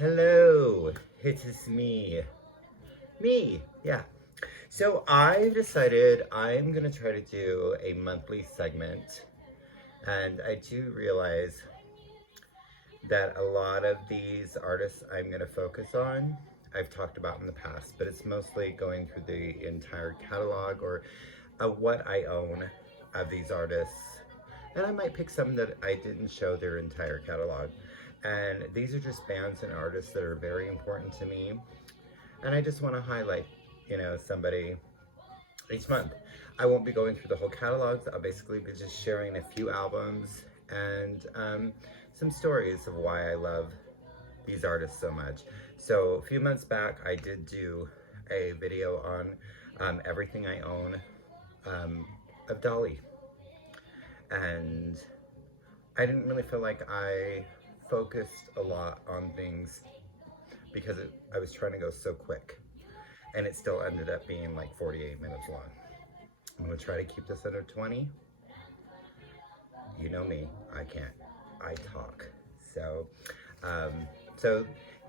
Hello, it is me. Yeah. So I've decided I'm gonna try to do a monthly segment, and I do realize that a lot of these artists I'm gonna focus on, I've talked about in the past, but it's mostly going through the entire catalog or what I own of these artists. And I might pick some that I didn't show their entire catalog. And these are just bands and artists that are very important to me. And I just want to highlight, somebody each month. I won't be going through the whole catalogs. I'll basically be just sharing a few albums and some stories of why I love these artists so much. So a few months back, I did do a video on everything I own of Dolly. And I didn't really feel like I focused a lot on things because I was trying to go so quick, and it still ended up being like 48 minutes long. I'm gonna try to keep this under 20. You know me, I can't, I talk. So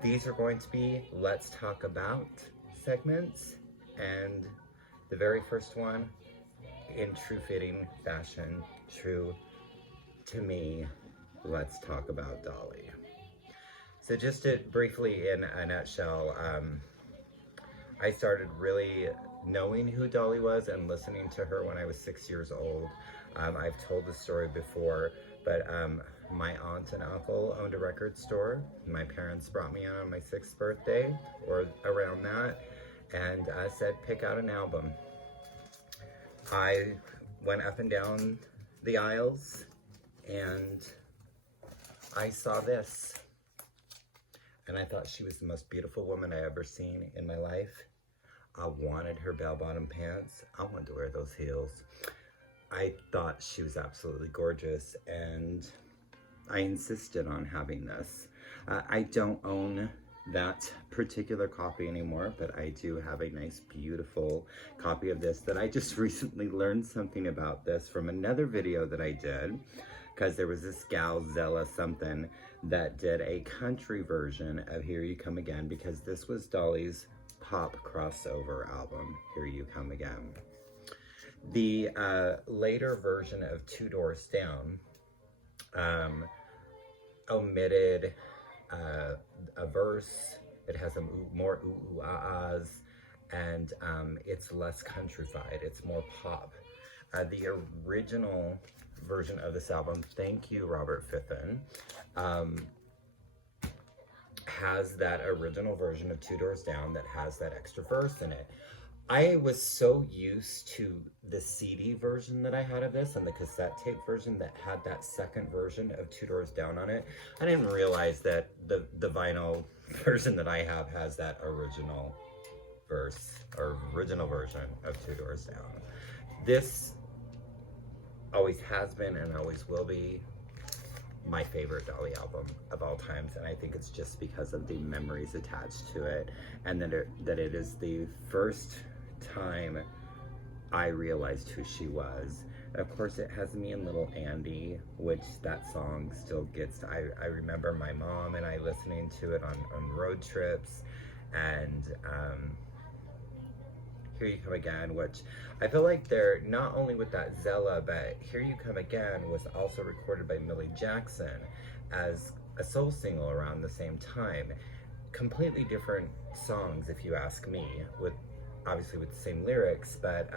these are going to be Let's Talk About segments, and the very first one, in true fitting fashion, true to me, let's talk about Dolly. So just to briefly, in a nutshell, I started really knowing who Dolly was and listening to her when I was 6 years old. I've told the story before, but my aunt and uncle owned a record store. My parents brought me on my 6th birthday, or around that, and said, pick out an album. I went up and down the aisles, and I saw this, and I thought she was the most beautiful woman I ever seen in my life. I wanted her bell-bottom pants. I wanted to wear those heels. I thought she was absolutely gorgeous, and I insisted on having this. I don't own that particular copy anymore, but I do have a nice, beautiful copy of this that I just recently learned something about this from another video that I did, because there was this gal, Zella something, that did a country version of Here You Come Again, because this was Dolly's pop crossover album, Here You Come Again. The later version of Two Doors Down omitted a verse. It has more ooh-ahs, and it's less countrified. It's more pop. The original version of this album, thank you, Robert Fiffen, has that original version of Two Doors Down that has that extra verse in it. I was so used to the CD version that I had of this and the cassette tape version that had that second version of Two Doors Down on it. I didn't realize that the vinyl version that I have has that original verse, or original version of Two Doors Down. This always has been and always will be my favorite Dolly album of all times, and I think it's just because of the memories attached to it, and that it is the first time I realized who she was. Of course, it has me and Little Andy, which that song still gets. I remember my mom and I listening to it on road trips, and Here You Come Again, which I feel like they're not only with that Zella, but Here You Come Again was also recorded by Millie Jackson as a soul single around the same time. Completely different songs, if you ask me, obviously with the same lyrics, but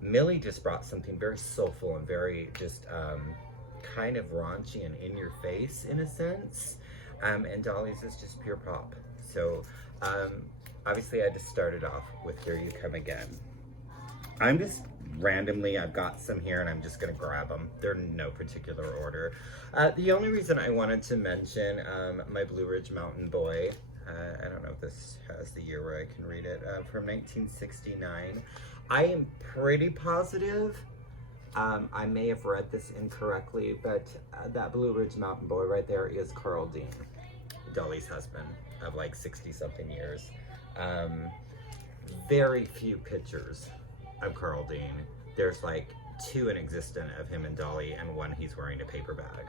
Millie just brought something very soulful and very just kind of raunchy and in your face in a sense, and Dolly's is just pure pop. So obviously I just started off with Here You Come Again. I'm just randomly, I've got some here and I'm just gonna grab them. They're in no particular order. The only reason I wanted to mention my Blue Ridge Mountain Boy, I don't know if this has the year where I can read it, from 1969. I am pretty positive, I may have read this incorrectly, but that Blue Ridge Mountain Boy right there is Carl Dean, Dolly's husband of like 60-something years. Very few pictures of Carl Dean. There's like 2 in existence of him and Dolly, and one he's wearing a paper bag.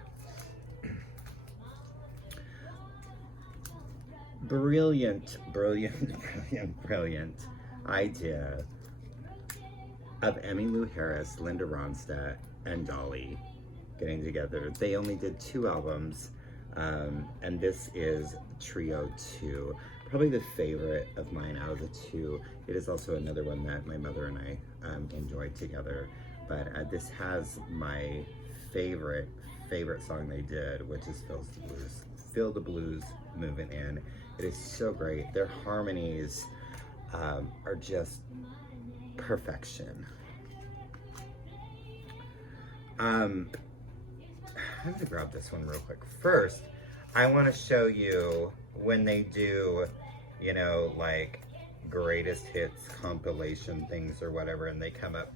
brilliant, brilliant, brilliant, brilliant idea of Emmylou Harris, Linda Ronstadt, and Dolly getting together. They only did 2 albums, and this is Trio 2. Probably the favorite of mine out of the 2. It is also another one that my mother and I enjoyed together. But this has my favorite song they did, which is Feel the Blues. Feel the Blues Moving In. It is so great. Their harmonies are just perfection. I'm gonna grab this one real quick. First, I want to show you when they do, you know, like greatest hits compilation things or whatever, and they come up.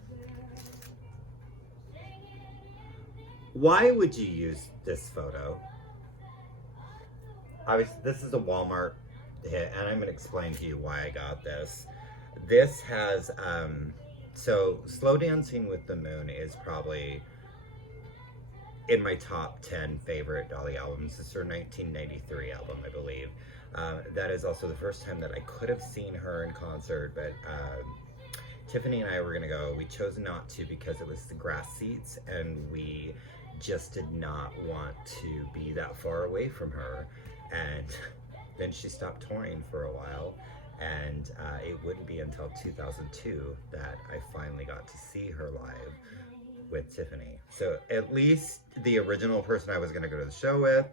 Why would you use this photo? Obviously, this is a Walmart hit, and I'm going to explain to you why I got this. This has, so Slow Dancing with the Moon is probably in my top 10 favorite Dolly albums. This is her 1993 album, I believe. That is also the first time that I could have seen her in concert, but Tiffany and I were going to go. We chose not to because it was the grass seats, and we just did not want to be that far away from her. And then she stopped touring for a while, and it wouldn't be until 2002 that I finally got to see her live with Tiffany. So at least the original person I was going to go to the show with,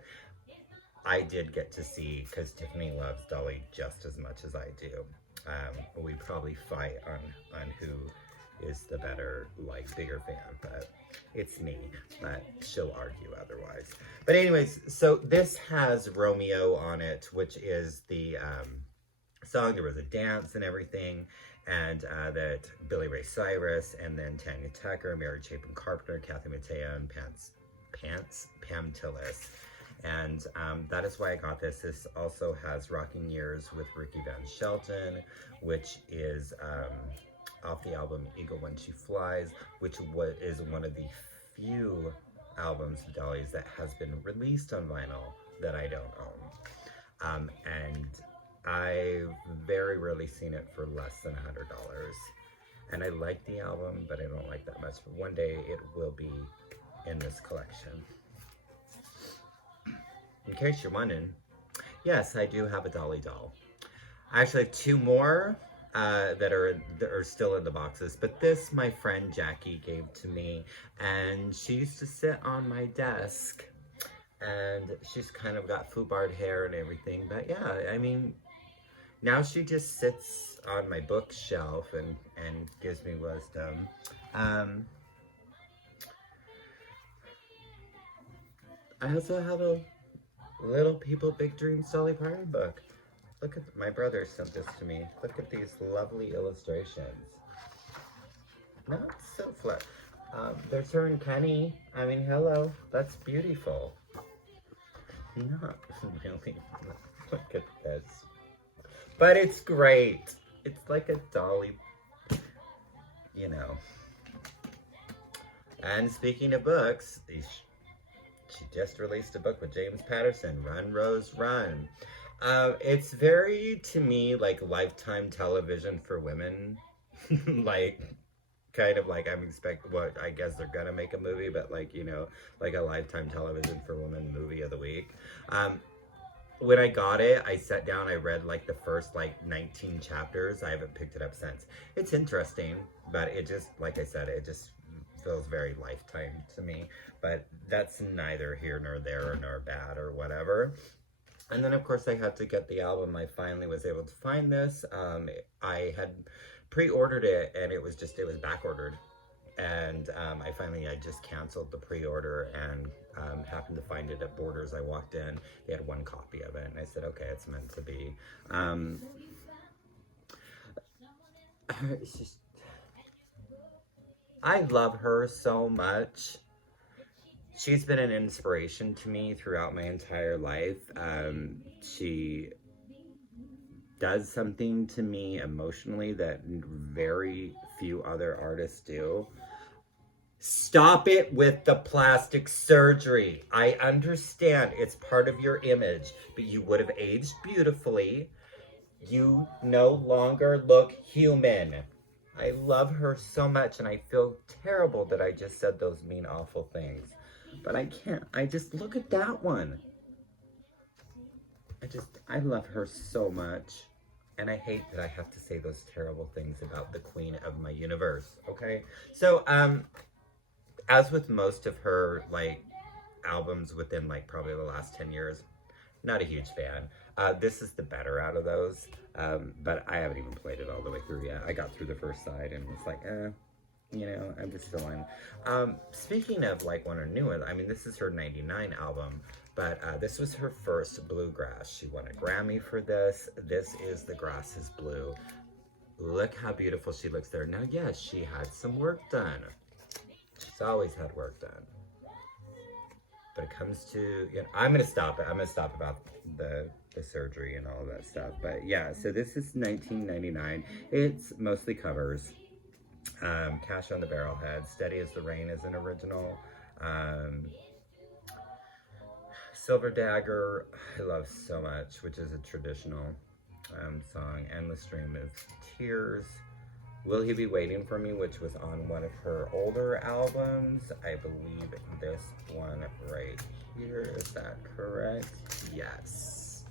I did get to see, because Tiffany loves Dolly just as much as I do. We probably fight on who is the better, like, bigger fan, but it's me, but she'll argue otherwise. But anyways, so this has Romeo on it, which is the song. There was a dance and everything, and that Billy Ray Cyrus, and then Tanya Tucker, Mary Chapin Carpenter, Kathy Mattea, and Pam Tillis. And that is why I got this. This also has Rocking Years with Ricky Van Shelton, which is off the album Eagle When She Flies, which is one of the few albums of Dolly's that has been released on vinyl that I don't own. And I've very rarely seen it for less than $100. And I like the album, but I don't like that much. But one day it will be in this collection. In case you're wondering, yes, I do have a Dolly doll. I actually have 2 more that are still in the boxes, but this my friend Jackie gave to me, and she used to sit on my desk, and she's kind of got foobarred hair and everything, but yeah, I mean, now she just sits on my bookshelf and gives me wisdom. I also have a Little People Big Dreams Dolly Parton book. Look at, my brother sent this to me. Look at these lovely illustrations. Not so flat. There's her and Kenny. I mean, hello. That's beautiful. Not really. Look at this. But it's great. It's like a Dolly, you know. And speaking of books, she just released a book with James Patterson, Run, Rose, Run. It's very, to me, like Lifetime television for women. Like, kind of like I'm expecting, well, I guess they're gonna make a movie, but like, you know, like a Lifetime television for women movie of the week. When I got it, I sat down, I read like the first like 19 chapters. I haven't picked it up since. It's interesting, but it just, like I said, it just feels very Lifetime to me. But that's neither here nor there nor bad or whatever. And then, of course, I had to get the album. I finally was able to find this. I had pre-ordered it, and it was back ordered. And I just canceled the pre-order and happened to find it at Borders. I walked in, they had 1 copy of it, and I said, okay, it's meant to be. It's just, I love her so much. She's been an inspiration to me throughout my entire life. She does something to me emotionally that very few other artists do. Stop it with the plastic surgery. I understand it's part of your image, but you would have aged beautifully. You no longer look human. I love her so much, and I feel terrible that I just said those mean, awful things. But I can't. I just look at that one. I love her so much. And I hate that I have to say those terrible things about the queen of my universe, okay? So, as with most of her, like, albums within, like, probably the last 10 years, not a huge fan. This is the better out of those, but I haven't even played it all the way through yet. I got through the first side and was like, I'm just still in. Speaking of, like, one of her new ones, I mean, this is her 99 album, but this was her first bluegrass. She won a Grammy for this. This is The Grass is Blue. Look how beautiful she looks there. Now, yes, she had some work done. She's always had work done. But it comes to, I'm going to stop it. I'm going to stop about the surgery and all of that stuff. But yeah, so this is 1999. It's mostly covers. Cash on the Barrelhead, Steady as the Rain is an original. Silver Dagger, I love so much, which is a traditional song. Endless Stream of Tears. Will He Be Waiting for Me, which was on one of her older albums. I believe this one right here. Is that correct? Yes.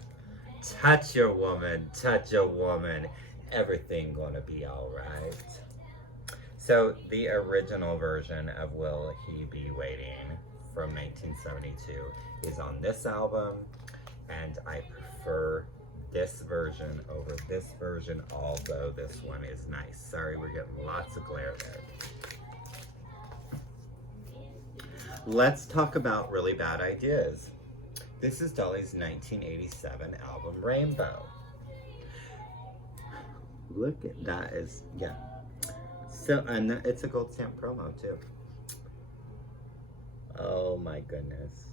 Touch your woman, touch your woman. Everything gonna be all right. So the original version of Will He Be Waiting from 1972 is on this album, and I prefer this version over this version, although this one is nice. Sorry, we're getting lots of glare there. Let's talk about really bad ideas. This is Dolly's 1987 album, Rainbow. Look at that is, yeah. So, and it's a gold stamp promo too. Oh my goodness.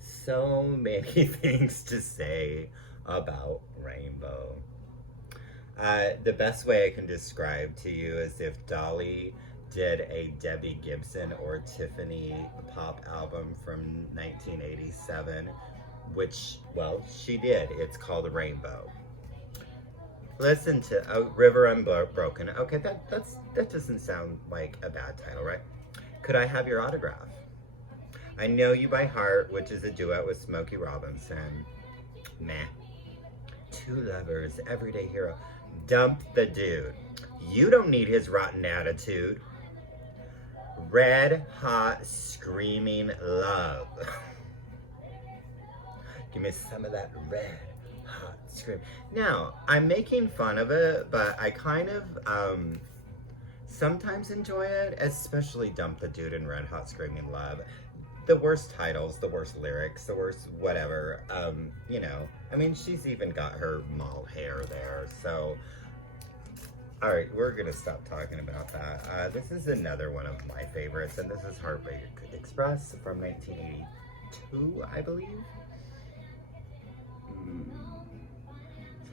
So many things to say about Rainbow. The best way I can describe to you is if Dolly did a Debbie Gibson or Tiffany pop album from 1987, which, well, she did. It's called Rainbow. Listen to River Unbroken. Okay, that doesn't sound like a bad title, right? Could I Have Your Autograph? I Know You by Heart, which is a duet with Smokey Robinson. Meh. Two Lovers, Everyday Hero. Dump the Dude. You don't need his rotten attitude. Red Hot Screaming Love. Give me some of that red hot scream. Now, I'm making fun of it, but I kind of sometimes enjoy it, especially Dump the Dude and Red Hot Screaming Love. The worst titles, the worst lyrics, the worst whatever. I mean, she's even got her mall hair there, so. All right, we're gonna stop talking about that. This is another one of my favorites, and this is Heartbreak Express from 1982, I believe.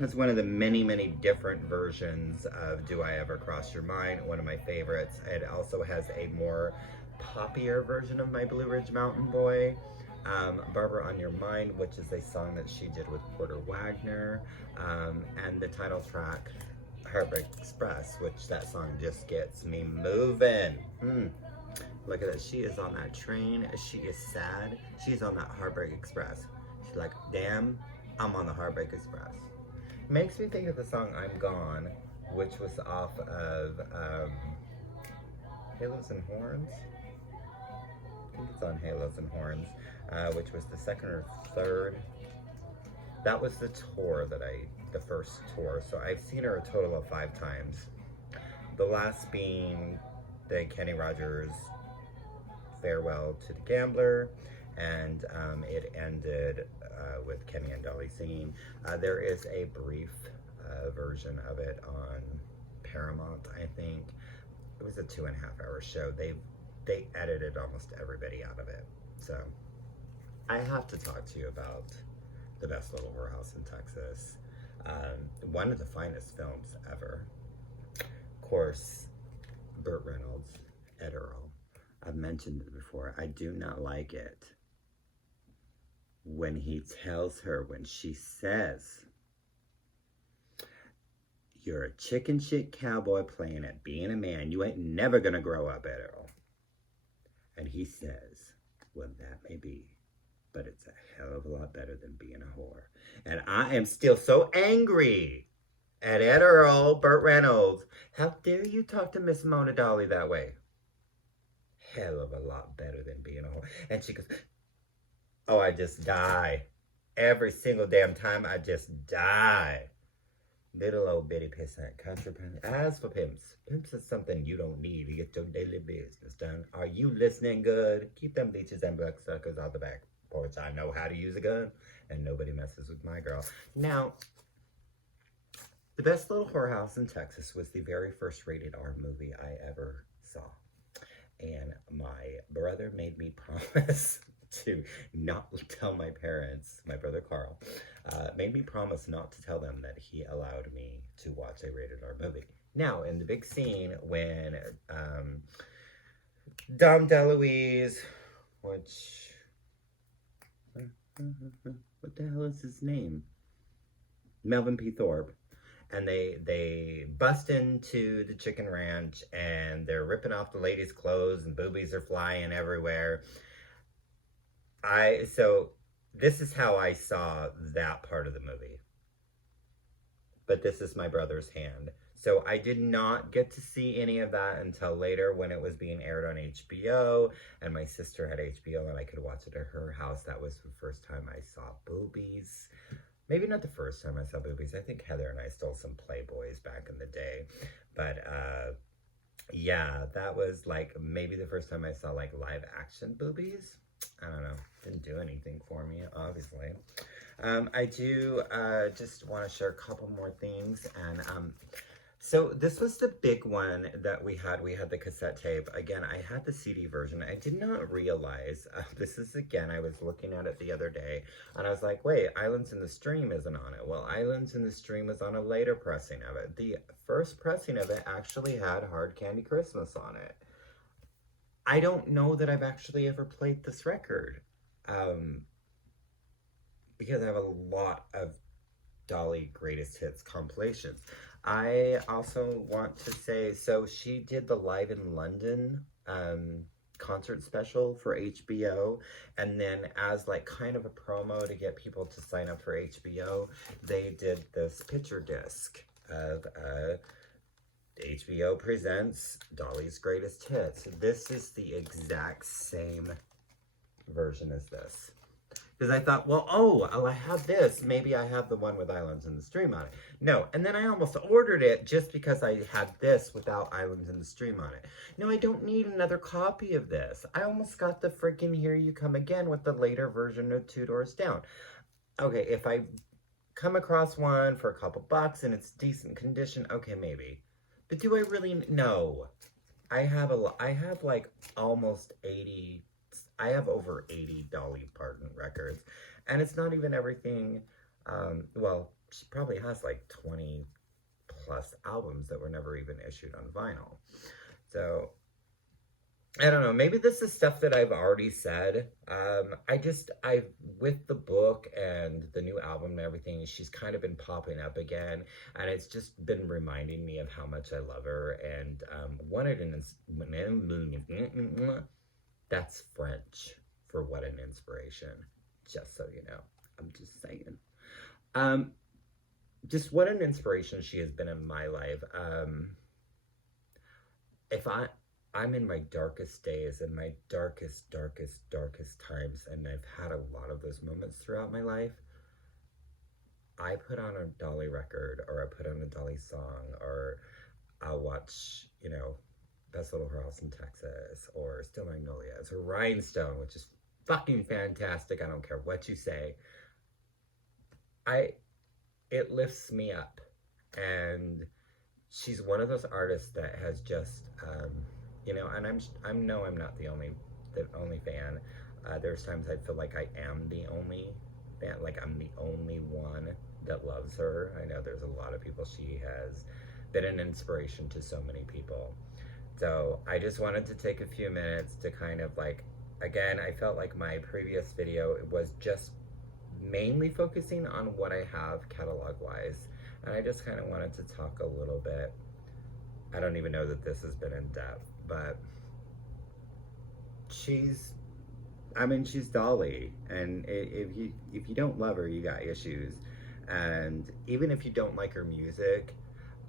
It's one of the many, many different versions of Do I Ever Cross Your Mind, one of my favorites. It also has a more poppier version of My Blue Ridge Mountain Boy. Barbara on Your Mind, which is a song that she did with Porter Wagner, and the title track, Heartbreak Express, which that song just gets me moving. Look at that. She is on that train. She is sad. She's on that Heartbreak Express. She's like, damn, I'm on the Heartbreak Express. Makes me think of the song I'm Gone, which was off of Halos and Horns. I think it's on Halos and Horns, which was the second or third. That was the tour the first tour. So I've seen her a total of 5 times. The last being the Kenny Rogers Farewell to the Gambler, and it ended with Kenny and Dolly singing. There is a brief version of it on Paramount, I think. It was a 2.5-hour show. They edited almost everybody out of it. So I have to talk to you about The Best Little Whorehouse in Texas. One of the finest films ever. Of course, Burt Reynolds, Ed Earl. I've mentioned it before. I do not like it when he tells her, when she says, you're a chicken shit cowboy playing at being a man. You ain't never gonna grow up, Errol. And he says, well, that may be, but it's a hell of a lot better than being a whore. And I am still so angry at Ed Earl, Burt Reynolds. How dare you talk to Miss Mona Dolly that way? Hell of a lot better than being a whore. And she goes, oh, I just die. Every single damn time I just die. Little old bitty pissant country pimp. As for pimps, pimps is something you don't need to get your daily business done. Are you listening good? Keep them leeches and bucksuckers out the back porch. I know how to use a gun, and nobody messes with my girl. Now, The Best Little Whorehouse in Texas was the very first rated R movie I ever saw. And my brother made me promise to not tell my parents, my brother Carl, made me promise not to tell them that he allowed me to watch a rated R movie. Now, in the big scene when Dom DeLuise, which, what the hell is his name? Melvin P. Thorpe. And they bust into the chicken ranch and they're ripping off the ladies' clothes and boobies are flying everywhere. So this is how I saw that part of the movie. But this is my brother's hand. So I did not get to see any of that until later when it was being aired on HBO. And my sister had HBO and I could watch it at her house. That was the first time I saw boobies. Maybe not the first time I saw boobies. I think Heather and I stole some Playboys back in the day. But yeah, that was like maybe the first time I saw like live action boobies. I don't know. Didn't do anything for me, obviously. I do just want to share a couple more things. And so this was the big one that we had. We had the cassette tape. Again, I had the CD version. I did not realize, this is again, I was looking at it the other day, and I was like, wait, Islands in the Stream isn't on it. Well, Islands in the Stream was on a later pressing of it. The first pressing of it actually had Hard Candy Christmas on it. I don't know that I've actually ever played this record, because I have a lot of Dolly Greatest Hits compilations. I also want to say, so she did the Live in London concert special for HBO, and then as like kind of a promo to get people to sign up for HBO, they did this picture disc of HBO presents Dolly's Greatest Hits. This is the exact same version as this. Because I thought, well, oh, I have this. Maybe I have the one with Islands in the Stream on it. No, and then I almost ordered it just because I had this without Islands in the Stream on it. No, I don't need another copy of this. I almost got the freaking Here You Come Again with the later version of Two Doors Down. Okay, if I come across one for a couple bucks and it's decent condition, okay, maybe. But do I really? No. I have like almost 80... I have over 80 Dolly Parton records, and it's not even everything. Well, she probably has like 20 plus albums that were never even issued on vinyl. So, I don't know. Maybe this is stuff that I've already said. With the book and the new album and everything, she's kind of been popping up again, and it's just been reminding me of how much I love her, and that's French for what an inspiration, just so you know. I'm just saying. Just what an inspiration she has been in my life. If I'm in my darkest days and my darkest times, and I've had a lot of those moments throughout my life, I put on a Dolly record, or I put on a Dolly song, or I'll watch, you know, Best Little Whorehouse in Texas, or Still Magnolias, or Rhinestone, which is fucking fantastic. I don't care what you say. It lifts me up, and she's one of those artists that has just, you know, and I know I'm not the only fan. There's times I feel like I am the only fan, like I'm the only one that loves her. I know there's a lot of people. She has been an inspiration to so many people. So I just wanted to take a few minutes to kind of like, again, I felt like my previous video was just mainly focusing on what I have catalog wise. And I just kind of wanted to talk a little bit. I don't even know that this has been in depth, but she's Dolly, and if you don't love her, you got issues. And even if you don't like her music,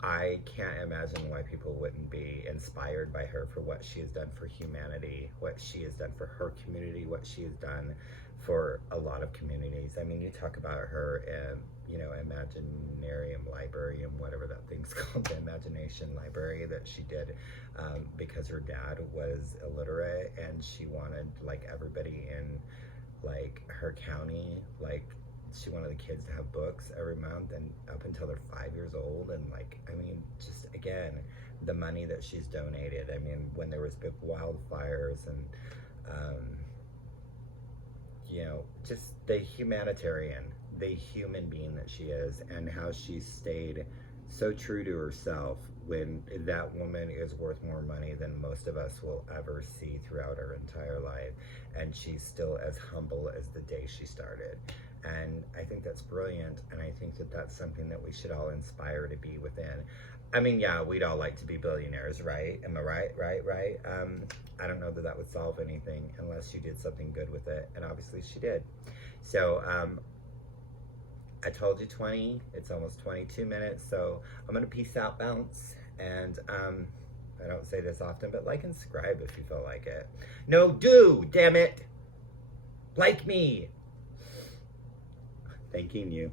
I can't imagine why people wouldn't be inspired by her for what she has done for humanity, what she has done for her community, what she has done for a lot of communities. I mean, you talk about her in, Imaginarium Librarium, whatever that thing's called, the Imagination Library that she did, because her dad was illiterate and she wanted like everybody in like her county, like she wanted the kids to have books every month and up until they're 5 years old. And like, I mean, just again, the money that she's donated. I mean, when there was big wildfires and, just the humanitarian, the human being that she is, and how she stayed so true to herself when that woman is worth more money than most of us will ever see throughout her entire life. And she's still as humble as the day she started. And I think that's brilliant. And I think that that's something that we should all inspire to be within. I mean, yeah, we'd all like to be billionaires, right? Am I right? Right? I don't know that that would solve anything unless you did something good with it. And obviously she did. So, I told you 20, it's almost 22 minutes. So I'm going to peace out, bounce. And, I don't say this often, but like and subscribe if you feel like it. No, do, damn it. Like me. Thanking you.